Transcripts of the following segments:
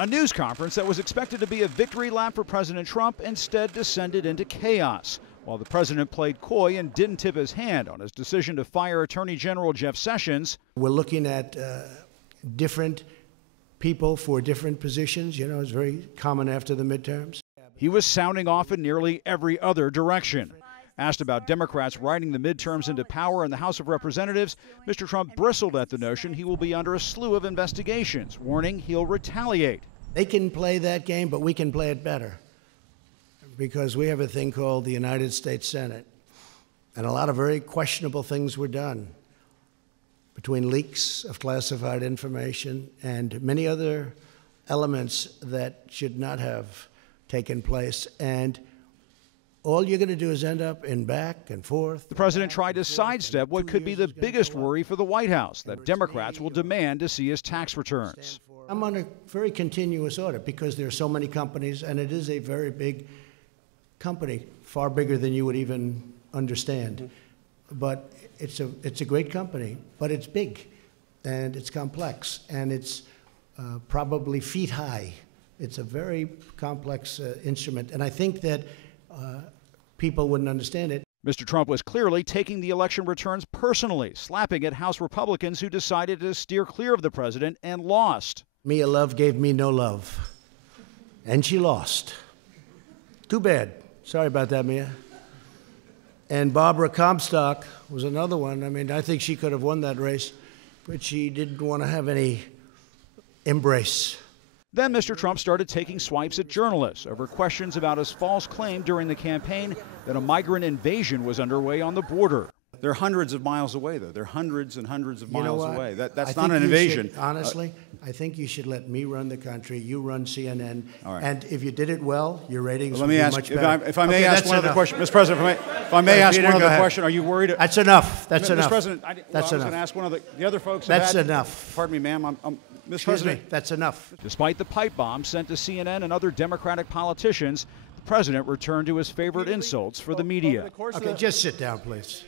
A news conference that was expected to be a victory lap for President Trump instead descended into chaos. While the president played coy and didn't tip his hand on his decision to fire Attorney General Jeff Sessions. We're looking at different people for different positions. You know, it's very common after the midterms. He was sounding off in nearly every other direction. Asked about Democrats riding the midterms into power in the House of Representatives, Mr. Trump bristled at the notion he will be under a slew of investigations, warning he'll retaliate. They can play that game, but we can play it better, because we have a thing called the United States Senate, and a lot of very questionable things were done between leaks of classified information and many other elements that should not have taken place. And all you're going to do is end up in back and forth. The president tried to sidestep what could be the biggest worry for the White House, that Democrats will demand to see his tax returns. I'm on a very continuous audit because there are so many companies, and it is a very big company, far bigger than you would even understand. But it's a great company, but it's big, and it's complex, and it's probably feet high. It's a very complex instrument, and I think that people wouldn't understand it. Mr. Trump was clearly taking the election returns personally, slapping at House Republicans who decided to steer clear of the president and lost. Mia Love gave me no love, and she lost. Too bad. Sorry about that, Mia. And Barbara Comstock was another one. I mean, I think she could have won that race, but she didn't want to have any embrace. Then Mr. Trump started taking swipes at journalists over questions about his false claim during the campaign that a migrant invasion was underway on the border. They're hundreds of miles away, though. They're hundreds and hundreds of miles away. That's not an you invasion. Should, honestly, I think you should let me run the country. You run CNN. All right. And if you did it well, your ratings would be much better. If I may ask one other question, Mr. President, if I may ask one other question, are you worried? That's enough. That's enough. Mr. President, I was going to ask one of the other folks. That's enough. Pardon me, ma'am. Mr. President, that's enough. Despite the pipe bomb sent to CNN and other Democratic politicians, the president returned to his favorite insults for the media. Okay, just sit down, please.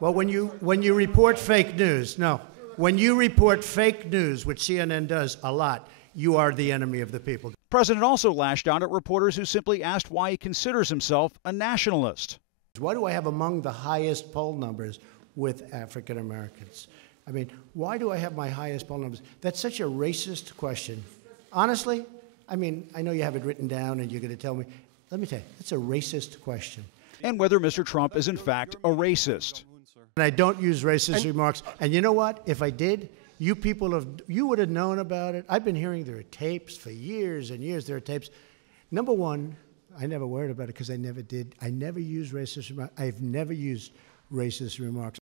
Well, when you report fake news, when you report fake news, which CNN does a lot, you are the enemy of the people. The president also lashed out at reporters who simply asked why he considers himself a nationalist. Why do I have among the highest poll numbers with African Americans? I mean, why do I have my highest poll numbers? That's such a racist question. Honestly, I mean, I know you have it written down and you're going to tell me. Let me tell you, it's a racist question. And whether Mr. Trump is in fact a racist. And I don't use racist remarks. And you know what? If I did, you would have known about it. I've been hearing there are tapes for years and years. There are tapes. Number one, I never worried about it because I never did. I never used racist remarks. I've never used racist remarks.